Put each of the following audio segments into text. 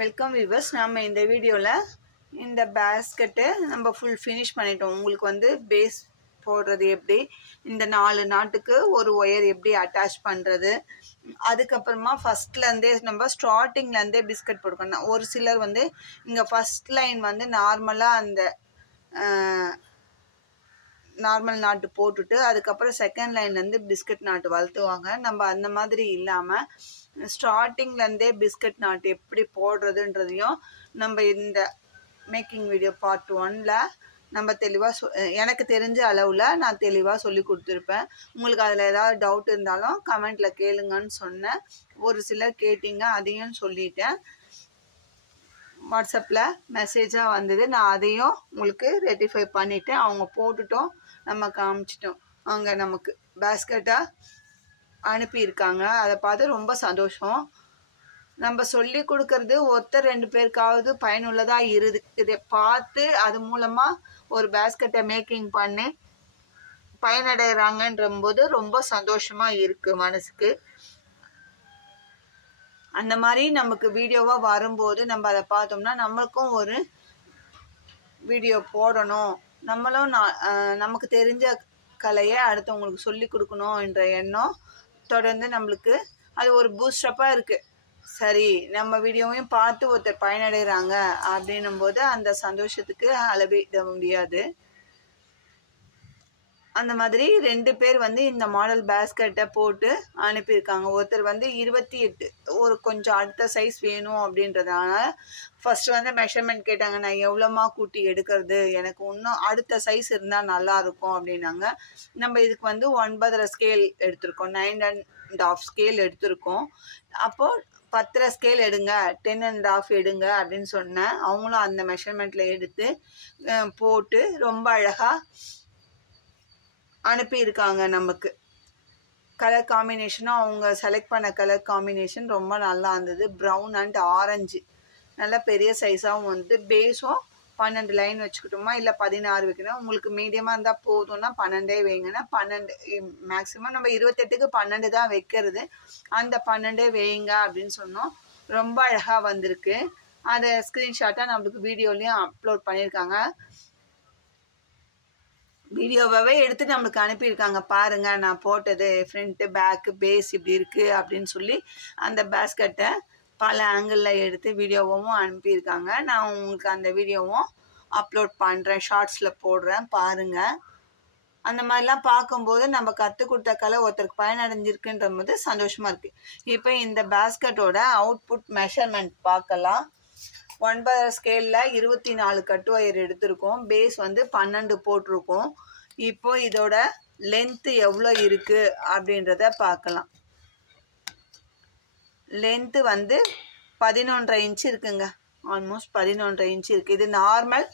Welcome viewers. நம்ம இந்த வீடியோவில் இந்த பேஸ்கெட்டு நம்ம ஃபுல் ஃபினிஷ் பண்ணிட்டோம். உங்களுக்கு வந்து பேஸ் போடுறது எப்படி, இந்த 4 நாட்டுக்கு ஒரு ஒயர் எப்படி அட்டாச் பண்ணுறது, அதுக்கப்புறமா ஃபஸ்ட்லேருந்தே நம்ம ஸ்டார்டிங்லேருந்தே பிஸ்கட் போட்டுக்கணும். ஒரு சிலர் வந்து இங்கே ஃபஸ்ட் லைன் வந்து நார்மலாக அந்த நார்மல் நாட்டு போட்டுட்டு அதுக்கப்புறம் செகண்ட் லைன்லேருந்து பிஸ்கட் நாட்டு வளர்த்துவாங்க. நம்ம அந்த மாதிரி இல்லாமல் ஸ்டார்டிங்லேருந்தே பிஸ்கட் நாட்டு எப்படி போடுறதுன்றதையும் நம்ம இந்த மேக்கிங் வீடியோ பார்ட் 1ல் நம்ம தெளிவாக எனக்கு தெரிஞ்ச அளவில் நான் தெளிவாக சொல்லி கொடுத்துருப்பேன். உங்களுக்கு அதில் ஏதாவது டவுட் இருந்தாலும் கமெண்ட்டில் கேளுங்கன்னு சொன்னேன். ஒரு சிலர் கேட்டிங்க, அதையும் சொல்லிட்டேன். வாட்ஸ்அப்பில் மெசேஜாக வந்தது, நான் அதையும் உங்களுக்கு ரெட்டிஃபை பண்ணிவிட்டேன். அவங்க போட்டுட்டோம், நம்ம காமிச்சிட்டோம். அவங்க நமக்கு பேஸ்கெட்டாக அனுப்பியிருக்காங்க. அதை பார்த்து ரொம்ப சந்தோஷம். நம்ம சொல்லி கொடுக்கறது ஒருத்தர் 2 பேருக்காவது பயனுள்ளதாக இதை பார்த்து அது மூலமாக ஒரு பேஸ்கெட்டை மேக்கிங் பண்ணி பயனடைகிறாங்கன்றம்போது ரொம்ப சந்தோஷமாக இருக்குது மனசுக்கு. அந்த மாதிரி நமக்கு வீடியோவாக வரும்போது நம்ம அதை பார்த்தோம்னா நம்மளுக்கும் ஒரு வீடியோ போடணும், நம்மளும் நமக்கு தெரிஞ்ச கலையை அடுத்தவங்களுக்கு சொல்லி கொடுக்கணும் என்ற எண்ணம் தொடர்ந்து நம்மளுக்கு அது ஒரு பூஸ்டப்பாக இருக்குது. சரி, நம்ம வீடியோவையும் பார்த்து ஒருத்தர் பயனடைகிறாங்க அப்படின்னும் போது அந்த சந்தோஷத்துக்கு அளவிட முடியாது. அந்த மாதிரி 2 பேர் வந்து இந்த மாடல் பேஸ்கெட்டை போட்டு அனுப்பியிருக்காங்க. ஒருத்தர் வந்து 28, ஒரு கொஞ்சம் அடுத்த சைஸ் வேணும் அப்படின்றதுனால ஃபஸ்ட்டு வந்து மெஷர்மெண்ட் கேட்டாங்க. நான் எவ்வளோமா கூட்டி எடுக்கிறது, எனக்கு இன்னும் அடுத்த சைஸ் இருந்தால் நல்லாயிருக்கும் அப்படின்னாங்க. நம்ம இதுக்கு வந்து 9.5 ஸ்கேல் எடுத்திருக்கோம், 9.5 ஸ்கேல் எடுத்திருக்கோம். அப்போது 10 ஸ்கேல் எடுங்க, 10.5 எடுங்க அப்படின்னு சொன்னேன். அவங்களும் அந்த மெஷர்மெண்ட்டில் எடுத்து போட்டு ரொம்ப அழகாக அனுப்பியிருக்காங்க. நமக்கு கலர் காம்பினேஷனும் அவங்க செலக்ட் பண்ண கலர் காம்பினேஷன் ரொம்ப நல்லா இருந்தது. ப்ரௌன் அண்ட் ஆரஞ்சு நல்ல பெரிய சைஸாகவும் வந்து பேஸும் 12 லைன் வச்சுக்கிட்டோமா, இல்லை 16 வைக்கணும். உங்களுக்கு மீடியமாக இருந்தால் போதும்னா 12 வைங்கன்னா 12, மேக்ஸிமம் நம்ம 28க்கு 12 தான் வைக்கிறது. அந்த 12 வைங்க அப்படின்னு சொன்னோம். ரொம்ப அழகாக வந்திருக்கு. அதை ஸ்க்ரீன்ஷாட்டாக நம்மளுக்கு வீடியோலையும் அப்லோட் பண்ணியிருக்காங்க. வீடியோவாகவே எடுத்து நம்மளுக்கு அனுப்பியிருக்காங்க. பாருங்கள், நான் போட்டது ஃப்ரண்ட்டு பேக்கு பேஸ் இப்படி இருக்குது அப்படின்னு சொல்லி அந்த பேஸ்கெட்டை பல ஆங்கிளில் எடுத்து வீடியோவும் அனுப்பியிருக்காங்க. நான் உங்களுக்கு அந்த வீடியோவும் அப்லோட் பண்ணுறேன், ஷார்ட்ஸில் போடுறேன், பாருங்கள். அந்த மாதிரிலாம் பார்க்கும்போது நம்ம கற்றுக் கொடுத்த கலை ஒருத்தருக்கு பயனடைஞ்சிருக்குன்ற போது சந்தோஷமாக இருக்குது. இப்போ இந்த பேஸ்கெட்டோட அவுட்புட் மெஷர்மெண்ட் பார்க்கலாம். 9 ஸ்கேலில் 24 கட்டு ஒயர் எடுத்திருக்கோம். பேஸ் வந்து 12 போட்டிருக்கோம். இப்போ இதோட லென்த்து எவ்வளோ இருக்குது அப்படின்றத பார்க்கலாம். லென்த்து வந்து 11.5 இன்ச்சு இருக்குங்க. ஆல்மோஸ்ட் 11.5 இன்ச்சு இருக்குது. இது நார்மல்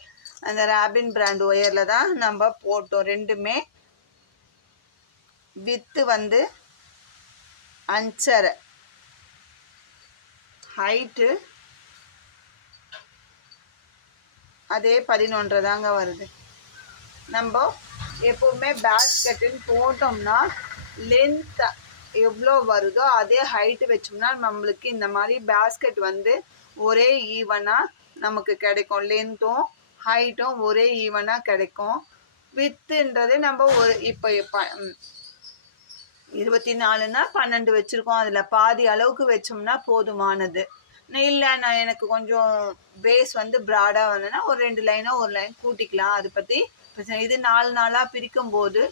அந்த ராபின் பிராண்ட் ஒயரில் தான் நம்ம போட்டோம். ரெண்டுமே வித்து வந்து 5.5, ஹைட்டு அதே 11 தாங்க வருது. நம்ம எப்போவுமே பேஸ்கெட்டுன்னு போட்டோம்னா லென்த் எவ்வளோ வருதோ அதே ஹைட்டு வச்சோம்னா நம்மளுக்கு இந்த மாதிரி பேஸ்கெட் வந்து ஒரே ஈவனாக நமக்கு கிடைக்கும். லென்த்தும் ஹைட்டும் ஒரே ஈவனாக கிடைக்கும். வித்துன்றது நம்ம ஒரு இப்போ 24னா 12 வச்சுருக்கோம், அதில் பாதி அளவுக்கு வச்சோம்னா போதுமானது. இல்லை, நான் எனக்கு கொஞ்சம் பேஸ் வந்து ப்ராடாக வந்ததுன்னா ஒரு 2 லைனோ ஒரு லைன் கூட்டிக்கலாம். அதை பற்றி பிரச்சனை. இது 4 நாளாக பிரிக்கும்போது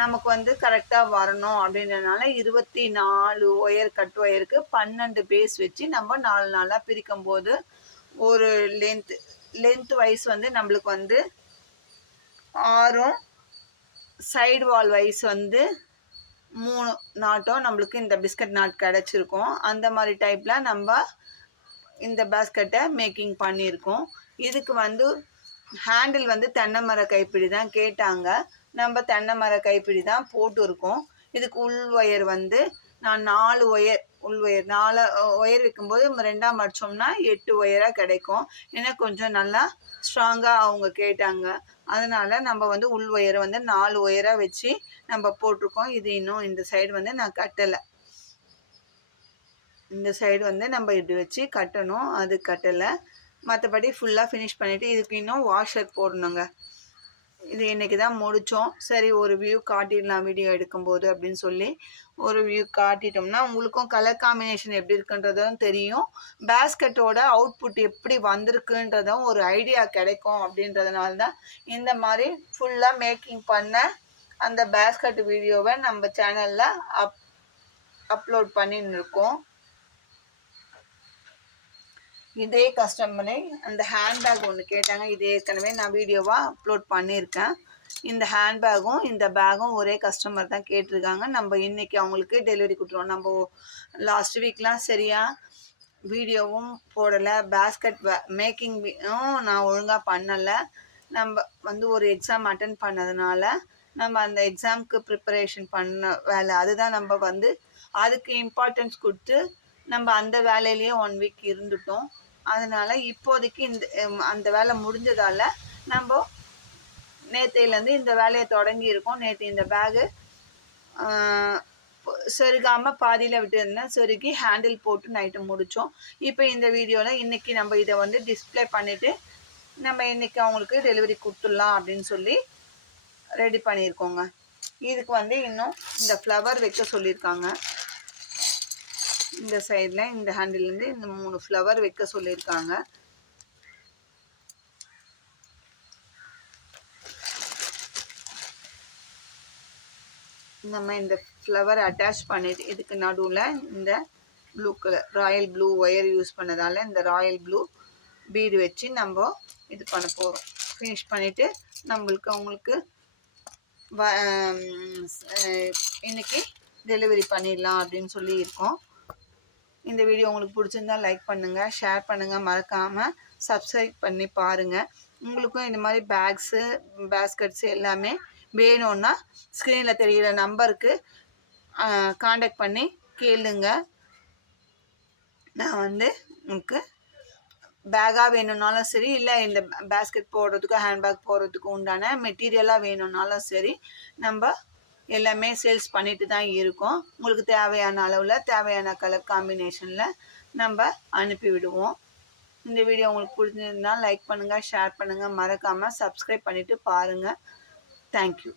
நமக்கு வந்து கரெக்டாக வரணும் அப்படின்றதுனால 24 ஒயர் கட் ஒயருக்கு 12 பேஸ் வச்சு நம்ம 4 நாளாக பிரிக்கும்போது ஒரு லென்த் வைஸ் வந்து நம்மளுக்கு வந்து 6, சைடு வால் வைஸ் வந்து 3 நாட்டும் நம்மளுக்கு இந்த பிஸ்கட் நாட் கிடச்சிருக்கும். அந்த மாதிரி டைப்பில் நம்ம இந்த பேஸ்கெட்டை மேக்கிங் பண்ணியிருக்கோம். இதுக்கு வந்து ஹேண்டில் வந்து தென்னை மர கைப்பிடி தான் கேட்டாங்க. நம்ம தென்னை மர கைப்பிடி தான் போட்டுருக்கோம். இதுக்கு உள் ஒயர் வந்து நான் 4 ஒயர், உள் ஒயர் 4 ஒயர் வைக்கும்போது 2ஆக மடித்தோம்னா 8 ஒயராக கிடைக்கும். ஏன்னா கொஞ்சம் நல்லா ஸ்ட்ராங்காக அவங்க கேட்டாங்க. அதனால் நம்ம வந்து உள் ஒயரை வந்து 4 ஒயராக வச்சு நம்ம போட்டிருக்கோம். இது இன்னும் இந்த சைடு வந்து நான் கட்டலை. இந்த சைடு வந்து நம்ம இப்படி வச்சு கட்டணும், அது கட்டலை. மற்றபடி ஃபுல்லாக ஃபினிஷ் பண்ணிவிட்டு இதுக்கு இன்னும் வாஷர் போடணுங்க. இது இன்றைக்கி தான் முடித்தோம். சரி ஒரு வியூ காட்டிடலாம் வீடியோ எடுக்கும்போது அப்படின்னு சொல்லி ஒரு வியூ காட்டிட்டோம்னா உங்களுக்கும் கலர் காம்பினேஷன் எப்படி இருக்குன்றதும் தெரியும், பேஸ்கெட்டோட அவுட்புட் எப்படி வந்திருக்குன்றதும் ஒரு ஐடியா கிடைக்கும். அப்படின்றதுனால தான் இந்த மாதிரி ஃபுல்லாக மேக்கிங் பண்ண அந்த பேஸ்கெட் வீடியோவை நம்ம சேனலில் அப்லோட் பண்ணின்னு இருக்கோம். இதே கஸ்டமரே அந்த ஹேண்ட்பேக் ஒன்று கேட்டாங்க, இது ஏற்கனவே நான் வீடியோவாக அப்லோட் பண்ணியிருக்கேன். இந்த ஹேண்ட்பேக்கும் இந்த பேக்கும் ஒரே கஸ்டமர் தான் கேட்டிருக்காங்க. நம்ம இன்றைக்கி அவங்களுக்கு டெலிவரி கொடுத்துருவோம். நம்ம லாஸ்ட் வீக்லாம் சரியாக வீடியோவும் போடலை, பேஸ்கெட் மேக்கிங்கும் நான் ஒழுங்காக பண்ணலை. நம்ம வந்து ஒரு எக்ஸாம் அட்டன் பண்ணதுனால நம்ம அந்த எக்ஸாமுக்கு ப்ரிப்பரேஷன் பண்ண வேலை அதுதான் நம்ம வந்து அதுக்கு இம்பார்ட்டன்ஸ் கொடுத்து நம்ம அந்த வேலையிலேயே 1 வீக் இருந்துட்டோம். அதனால் இப்போதைக்கு அந்த வேலை முடிஞ்சதால் நம்ம நேற்றையிலேருந்து இந்த வேலையை தொடங்கியிருக்கோம். நேற்று இந்த பேகு சொருகாமல் பாதியில் விட்டுருந்தேன், சொருகி ஹேண்டில் போட்டு நைட்டு முடித்தோம். இப்போ இந்த வீடியோவில் இன்றைக்கி நம்ம இதை வந்து டிஸ்பிளே பண்ணிவிட்டு நம்ம இன்றைக்கி அவங்களுக்கு டெலிவரி கொடுத்துடலாம் அப்படின்னு சொல்லி ரெடி பண்ணியிருக்கோங்க. இதுக்கு வந்து இன்னும் இந்த ஃப்ளவர் வைக்க சொல்லியிருக்காங்க. இந்த சைடில் இந்த ஹேண்டில்லேருந்து இந்த 3 ஃப்ளவர் வைக்க சொல்லியிருக்காங்க. நம்ம இந்த ஃப்ளவர் அட்டாச் பண்ணிட்டு இதுக்கு நடுவில் இந்த blue colour royal blue wire use பண்ணதால் இந்த ராயல் ப்ளூ பீடு வச்சு நம்ம இது பண்ண போகிறோம். ஃபினிஷ் பண்ணிவிட்டு நம்மளுக்கு அவங்களுக்கு இன்னைக்கு டெலிவரி பண்ணிடலாம் அப்படின்னு சொல்லி இருக்கோம். இந்த வீடியோ உங்களுக்கு பிடிச்சிருந்தா லைக் பண்ணுங்கள், ஷேர் பண்ணுங்கள், மறக்காமல் சப்ஸ்கிரைப் பண்ணி பாருங்கள். உங்களுக்கும் இந்த மாதிரி பேக்ஸு பேஸ்கெட்ஸு எல்லாமே வேணும்னா ஸ்க்ரீனில் தெரிகிற நம்பருக்கு காண்டாக்ட் பண்ணி கேளுங்க. நான் வந்து உங்களுக்கு பேக்காக வேணும்னாலும் சரி, இல்லை இந்த பேஸ்கெட் போடுறதுக்கும் ஹேண்ட்பேக் போடுறதுக்கும் உண்டான மெட்டீரியலாக வேணும்னாலும் சரி, நம்ம எல்லாமே சேல்ஸ் பண்ணிட்டு தான் இருக்கோம். உங்களுக்கு தேவையான அளவில் தேவையான கலர் காம்பினேஷனில் நம்ம அனுப்பிவிடுவோம். இந்த வீடியோ உங்களுக்கு பிடிச்சிருந்தால் லைக் பண்ணுங்கள், ஷேர் பண்ணுங்கள், மறக்காமல் சப்ஸ்கிரைப் பண்ணிவிட்டு பாருங்கள். தேங்க்யூ.